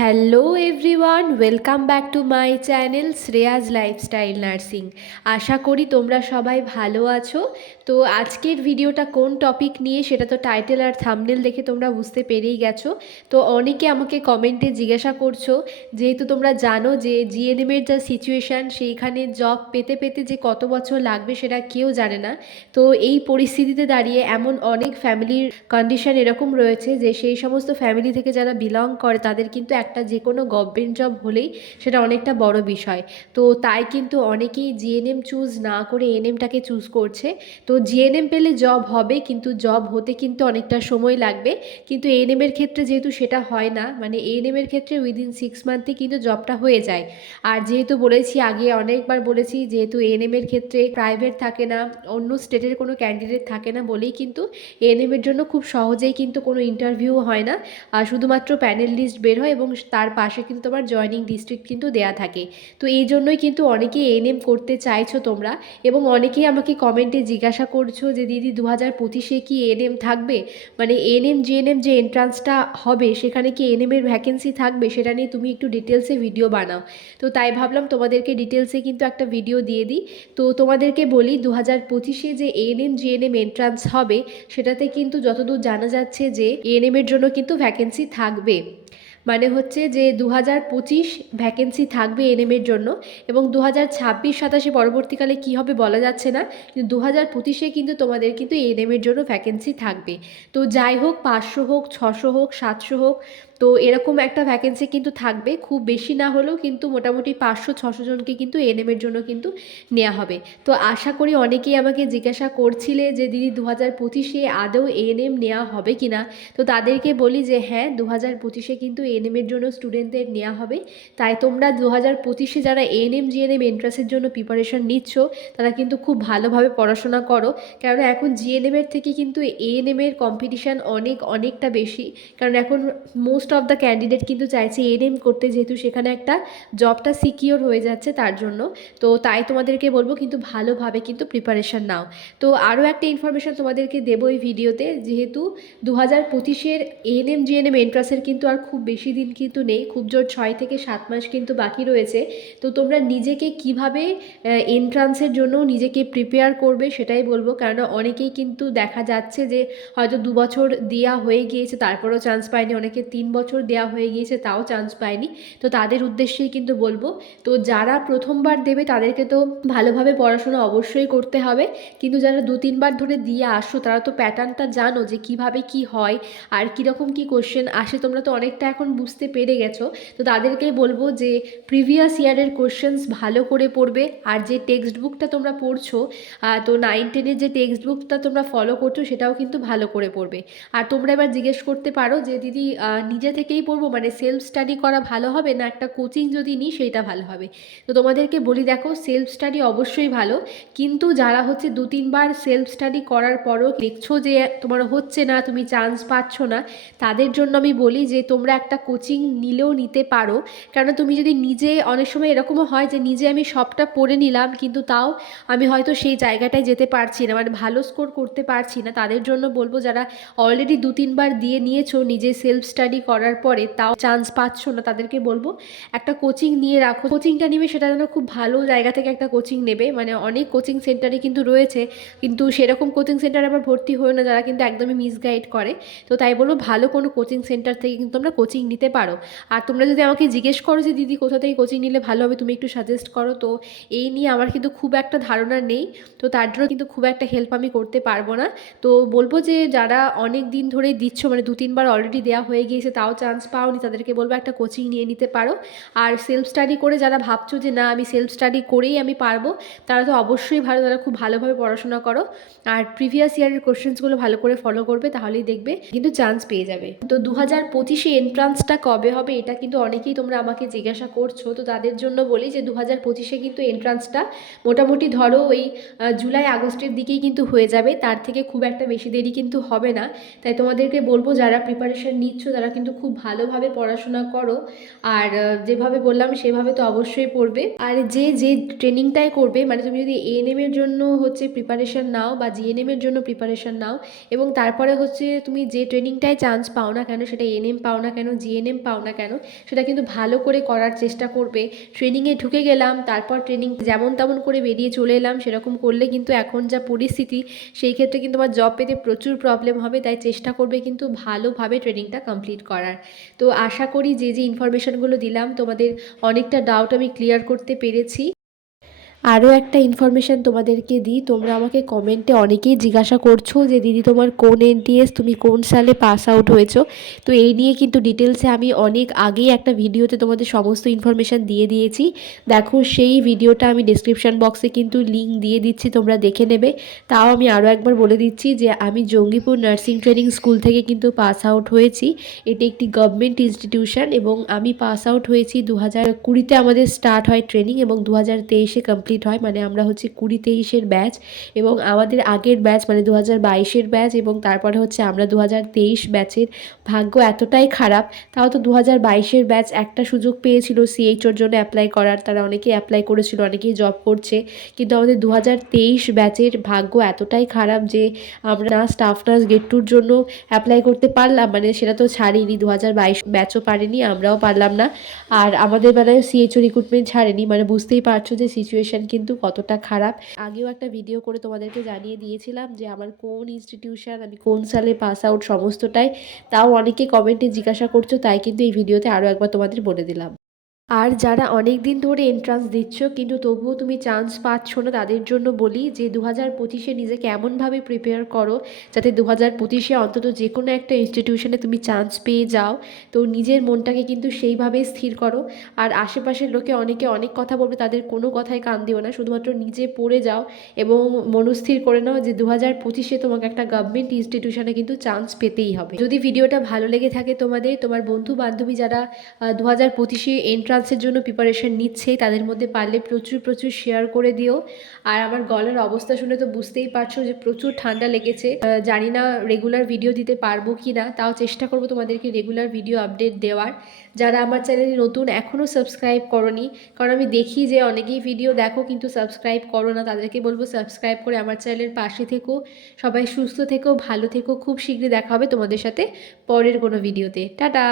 Hello everyone, welcome back to my channel Shreyas lifestyle nursing. আশা করি তোমরা সবাই ভালো আছো। তো আজকের ভিডিওটা কোন টপিক নিয়ে সেটা তো টাইটেল আর থাম্বনেল দেখে তোমরা বুঝতে পেরেই গেছো। তো অনেকে আমাকে কমেন্টে জিজ্ঞাসা করছো, যেহেতু তোমরা জানো যে জিএনএমের যা সিচুয়েশান, সেইখানে জব পেতে পেতে যে কত বছর লাগবে সেটা কেউ জানে না। তো এই পরিস্থিতিতে দাঁড়িয়ে এমন অনেক ফ্যামিলির কন্ডিশন এরকম রয়েছে যে সেই সমস্ত ফ্যামিলি থেকে যারা বিলং করে তাদের কিন্তু একটা যে কোনো গভর্নমেন্ট জব হলেই সেটা অনেকটা বড় বিষয়। তো তাই কিন্তু অনেকেই জিএনএম চুজ না করে এনএমটাকে চুজ করছে। তো জিএনএম পেলে জব হবে, কিন্তু জব হতে কিন্তু অনেকটা সময় লাগবে। কিন্তু এএনএমের ক্ষেত্রে যেহেতু সেটা হয় না, মানে এএনএমের ক্ষেত্রে উইদিন 6 মান্থে কিন্তু জবটা হয়ে যায়। আর যেহেতু বলেছি, আগে অনেকবার বলেছি, যেহেতু এএনএমের ক্ষেত্রে প্রাইভেট থাকে না, অন্য স্টেটের কোনো ক্যান্ডিডেট থাকে না বলেই কিন্তু এএনএমের জন্য খুব সহজেই কিন্তু কোনো ইন্টারভিউ হয় না। শুধুমাত্র প্যানেল লিস্ট বের হয় এবং তার পাশে কিন্তু তোমার জয়নিং ডিস্ট্রিক্ট কিন্তু দেয়া থাকে। তো এই জন্যই কিন্তু অনেকেই এএনএম করতে চাইছো তোমরা, এবং অনেকেই আমাকে কমেন্টে জিজ্ঞাসা করছো যে দিদি 2025-এ কি এএনএম থাকবে, মানে এএনএম জিএনএম যে এন্ট্রান্সটা হবে সেখানে কি এএনএমের ভ্যাকেন্সি থাকবে, সেটা নিয়ে তুমি একটু ডিটেলসে ভিডিও বানাও। তো তাই ভাবলাম তোমাদেরকে ডিটেলসে কিন্তু একটা ভিডিও দিয়ে দিই। তো তোমাদেরকে বলি, 2025-এ যে এএনএম জিএনএম এন্ট্রান্স হবে সেটাতে কিন্তু যতদূর জানা যাচ্ছে যে এএনএমের জন্য কিন্তু ভ্যাকেন্সি থাকবে। মানে হচ্ছে যে 2025 ভ্যাকেন্সি থাকবে এনএমের জন্য, এবং 2026-27 পরবর্তীকালে কী হবে বলা যাচ্ছে না, কিন্তু 2025-এ কিন্তু তোমাদের কিন্তু এনএমের জন্য ভ্যাকেন্সি থাকবে। তো যাই হোক, 500 হোক, 600 হোক, 700 হোক, তো এরকম একটা ভ্যাকেন্সি কিন্তু থাকবে। খুব বেশি না হলেও কিন্তু মোটামুটি 500-600 জনকে কিন্তু এনএমের জন্য কিন্তু নেওয়া হবে। তো আশা করি অনেকেই আমাকে জিজ্ঞাসা করছিলে যে দিদি 2025-এ আদৌ এএনএম নেওয়া হবে কি না। তো তাদেরকে বলি যে হ্যাঁ, 2025-এ কিন্তু এএনএমের জন্য স্টুডেন্টদের নেওয়া হবে। তাই তোমরা 2025-এ যারা এএনএম জিএনএম এন্ট্রান্সের জন্য প্রিপারেশন নিচ্ছ তারা কিন্তু খুব ভালোভাবে পড়াশোনা করো, কারণ এখন জিএনএমের থেকে কিন্তু এএনএমের কম্পিটিশান অনেকটা বেশি। কারণ এখন মোস্ট অফ দ্য ক্যান্ডিডেট কিন্তু চাইছে এএনএম করতে, যেহেতু সেখানে একটা জবটা সিকিওর হয়ে যাচ্ছে তার জন্য। তো তাই তোমাদেরকে বলবো কিন্তু ভালোভাবে কিন্তু প্রিপারেশান নাও। তো আরও একটা ইনফরমেশান তোমাদেরকে দেবো এই ভিডিওতে, যেহেতু 2025-এর এএনএম জিএনএম এন্ট্রান্সের কিন্তু আর খুব বেশি দিন কিন্তু নেই, খুব জোর 6 থেকে 7 মাস কিন্তু বাকি রয়েছে। তো তোমরা নিজেকে কিভাবে এন্ট্রান্সের জন্য নিজেকে প্রিপেয়ার করবে সেটাই বলবো, কারণ অনেকেই কিন্তু দেখা যাচ্ছে যে হয়তো 2 বছর দেওয়া হয়ে গিয়েছে তারপরেও চান্স পায়নি, অনেকে 3 বছর দেওয়া হয়ে গিয়েছে তাও চান্স পায়নি। তো তাদের উদ্দেশ্যেই কিন্তু বলবো, তো যারা প্রথমবার দেবে তাদেরকে তো ভালোভাবে পড়াশোনা অবশ্যই করতে হবে, কিন্তু যারা 2-3 বার ধরে দিয়ে আসো তারা তো প্যাটার্নটা জানো যে কিভাবে কি হয় আর কীরকম কি কোশ্চেন আসে, তোমরা তো অনেকটা এখন বুঝতে পেরে গেছো। তো তাদেরকেই বলবো যে প্রিভিয়াস ইয়ারের কোশ্চেন্স ভালো করে পড়বে, আর যে টেক্সট বুকটা তোমরা পড়ছো, তো 9-10-এর যে টেক্সট বুকটা তোমরা ফলো করছো সেটাও কিন্তু ভালো করে পড়বে। আর তোমরা এবার জিজ্ঞেস করতে পারো যে দিদি নিজে থেকেই পড়বো, মানে সেলফ স্টাডি করা ভালো হবে না একটা কোচিং যদি নিই সেইটা ভালো হবে। তো তোমাদেরকে বলি, দেখো সেলফ স্টাডি অবশ্যই ভালো, কিন্তু যারা হচ্ছে 2-3 বার সেলফ স্টাডি করার পরও দেখছো যে তোমার হচ্ছে না, তুমি চান্স পাচ্ছ না, তাদের জন্য আমি বলি যে তোমরা একটা কোচিং নিলেও নিতে পারো। কারণ তুমি যদি নিজে, অনেক সময় এরকমও হয় যে নিজে আমি সবটা পড়ে নিলাম কিন্তু তাও আমি হয়তো সেই জায়গাটায় যেতে পারছি না, মানে ভালো স্কোর করতে পারছি না, তাদের জন্য বলবো যারা অলরেডি 2-3 বার দিয়ে নিয়েছো নিজে সেলফ স্টাডি করার পরে তাও চান্স পাচ্ছ না, তাদেরকে বলবো একটা কোচিং নিয়ে রাখো। কোচিংটা নিবে সেটা যেন খুব ভালো জায়গা থেকে একটা কোচিং নেবে, মানে অনেক কোচিং সেন্টারে কিন্তু রয়েছে, কিন্তু সেরকম কোচিং সেন্টারে আবার ভর্তি হয়ে না যারা কিন্তু একদমই মিসগাইড করে। তো তাই বলবো ভালো কোনো কোচিং সেন্টার থেকে কিন্তু তোমরা কোচিং নিতে পারো। আর তোমরা যদি আমাকে জিজ্ঞেস করো যে দিদি কোথা থেকে কোচিং নিলে ভালো হবে, তুমি একটু সাজেস্ট করো, তো এই নিয়ে আমার কিন্তু খুব একটা ধারণা নেই, তো তার জন্য কিন্তু খুব একটা হেল্প আমি করতে পারবো না। তো বলবো যে যারা অনেক দিন ধরেই দিচ্ছ, মানে 2-3 বার অলরেডি দেওয়া হয়ে গিয়েছে তাও চান্স পাওনি, তাদেরকে বলবো একটা কোচিং নিয়ে নিতে পারো। আর সেলফ স্টাডি করে যারা ভাবছো যে না আমি সেলফ স্টাডি করেই আমি পারবো, তারা তো অবশ্যই ভালো, তারা খুব ভালোভাবে পড়াশোনা করো আর প্রিভিয়াস ইয়ারের কোশ্চেন্সগুলো ভালো করে ফলো করবে, তাহলেই দেখবে কিন্তু চান্স পেয়ে যাবে। তো 2025-এ এন্ট্রান্সটা কবে হবে এটা কিন্তু অনেকেই তোমরা আমাকে জিজ্ঞাসা করছো, তো তাদের জন্য বলি যে 2025-এ কিন্তু এন্ট্রান্সটা মোটামুটি ধরো ওই জুলাই আগস্টের দিকেই কিন্তু হয়ে যাবে, তার থেকে খুব একটা বেশি দেরি কিন্তু হবে না। তাই তোমাদেরকে বলবো যারা প্রিপারেশান নিচ্ছ তারা কিন্তু কিন্তু খুব ভালোভাবে পড়াশোনা করো, আর যেভাবে বললাম সেভাবে তো অবশ্যই পড়বে। আর যে যে ট্রেনিংটাই করবে, মানে তুমি যদি এএনএমের জন্য হচ্ছে প্রিপারেশান নাও বা জিএনএমের জন্য প্রিপারেশান নাও, এবং তারপরে হচ্ছে তুমি যে ট্রেনিংটায় চান্স পাও না কেন, সেটা এএনএম পাও না কেন, জিএনএম পাও না কেন, সেটা কিন্তু ভালো করে করার চেষ্টা করবে। ট্রেনিংয়ে ঢুকে গেলাম, তারপর ট্রেনিং যেমন তেমন করে বেরিয়ে চলে এলাম, সেরকম করলে কিন্তু এখন যা পরিস্থিতি, সেই ক্ষেত্রে কিন্তু আমার জব পেতে প্রচুর প্রবলেম হবে। তাই চেষ্টা করবে কিন্তু ভালোভাবে ট্রেনিংটা কমপ্লিট করার। তো আশা করি যে যে ইনফরমেশানগুলো দিলাম তোমাদের অনেকটা ডাউট আমি ক্লিয়ার করতে পেরেছি। আরও একটা ইনফরমেশান তোমাদেরকে দিই, তোমরা আমাকে কমেন্টে অনেকেই জিজ্ঞাসা করছো যে দিদি তোমার কোন এনটিএস, তুমি কোন সালে পাস আউট হয়েছো। তো এই নিয়ে কিন্তু ডিটেলসে আমি অনেক আগেই একটা ভিডিওতে তোমাদের সমস্ত ইনফরমেশান দিয়ে দিয়েছি। দেখো সেই ভিডিওটা আমি ডিসক্রিপশান বক্সে কিন্তু লিঙ্ক দিয়ে দিচ্ছি, তোমরা দেখে নেবে। তাও আমি আরও একবার বলে দিচ্ছি যে আমি জঙ্গিপুর নার্সিং ট্রেনিং স্কুল থেকে কিন্তু পাস আউট হয়েছি। এটি একটি গভর্নমেন্ট ইনস্টিটিউশন এবং আমি পাস আউট হয়েছি 2020-তে আমাদের স্টার্ট হয় ট্রেনিং এবং 2023-এ কমপ্লিট হয়। মানে আমরা হচ্ছে 20-23-এর ব্যাচ, এবং আমাদের আগের ব্যাচ মানে 2022-এর ব্যাচ, এবং তারপরে হচ্ছে আমরা 2023 ব্যাচের। ভাগ্য এতটাই খারাপ, তাও তো 2022-এর ব্যাচ একটা সুযোগ পেয়েছিল সিএইচওর জন্য অ্যাপ্লাই করার, তারা অনেকেই অ্যাপ্লাই করেছিল, অনেকেই জব করছে। কিন্তু আমাদের 2023 ব্যাচের ভাগ্য এতটাই খারাপ যে আমরা না স্টাফ নার্স গেট টুর জন্য অ্যাপ্লাই করতে পারলাম, মানে সেটা তো ছাড়িনি, 2022 ব্যাচও পারেনি, আমরাও পারলাম না। আর আমাদের বেলায় সিএইচও রিক্রুটমেন্ট ছাড়েনি, মানে বুঝতেই পারছো যে সিচুয়েশান কিন্তু কতটা খারাপ। আগেও একটা ভিডিও করে তোমাদেরকে জানিয়ে দিয়েছিলাম যে আমার কোন ইনস্টিটিউশন, আমি কোন সালে পাস আউট, সমস্তটাই। তাও অনেকে কমেন্টে জিজ্ঞাসা করছো, তাই কিন্তু এই ভিডিওতে আরও একবার তোমাদের বলে দিলাম। আর যারা অনেক দিন ধরে এন্ট্রান্স দিচ্ছ কিন্তু তবুও তুমি চান্স পাচ্ছ না, তাদের জন্য বলি যে 2025-এ নিজেকে এমনভাবে প্রিপেয়ার করো যাতে 2025-এ অন্তত যে কোনো একটা ইনস্টিটিউশনে তুমি চান্স পেয়ে যাও। তো নিজের মনটাকে কিন্তু সেইভাবে স্থির করো। আর আশেপাশের লোকে অনেকে অনেক কথা বলবে, তাদের কোনো কথায় কান দিও না, শুধুমাত্র নিজে পড়ে যাও এবং মনস্থির করে নাও যে 2025-এ তোমাকে একটা গভর্নমেন্ট ইনস্টিটিউশনে কিন্তু চান্স পেতেই হবে। যদি ভিডিওটা ভালো লেগে থাকে তোমাদের, তোমার বন্ধু বান্ধবী যারা 2025-এ এন্ট্রান্সের জন্য প্রিপারেশান নিচ্ছে, তাদের মধ্যে পারলে প্রচুর প্রচুর শেয়ার করে দিও। আর আমার গলার অবস্থা শুনে তো বুঝতেই পারছো যে প্রচুর ঠান্ডা লেগেছে। জানি না রেগুলার ভিডিও দিতে পারবো কি না, তাও চেষ্টা করবো তোমাদেরকে রেগুলার ভিডিও আপডেট দেওয়ার। যারা আমার চ্যানেলে নতুন, এখনও সাবস্ক্রাইব করোনি, কারণ আমি দেখি যে অনেকেই ভিডিও দেখো কিন্তু সাবস্ক্রাইব করো না, তাদেরকে বলবো সাবস্ক্রাইব করে আমার চ্যানেলের পাশে থেকো। সবাই সুস্থ থেকো, ভালো থেকো। খুব শীঘ্রই দেখা হবে তোমাদের সাথে পরের কোনো ভিডিওতে। টাটা।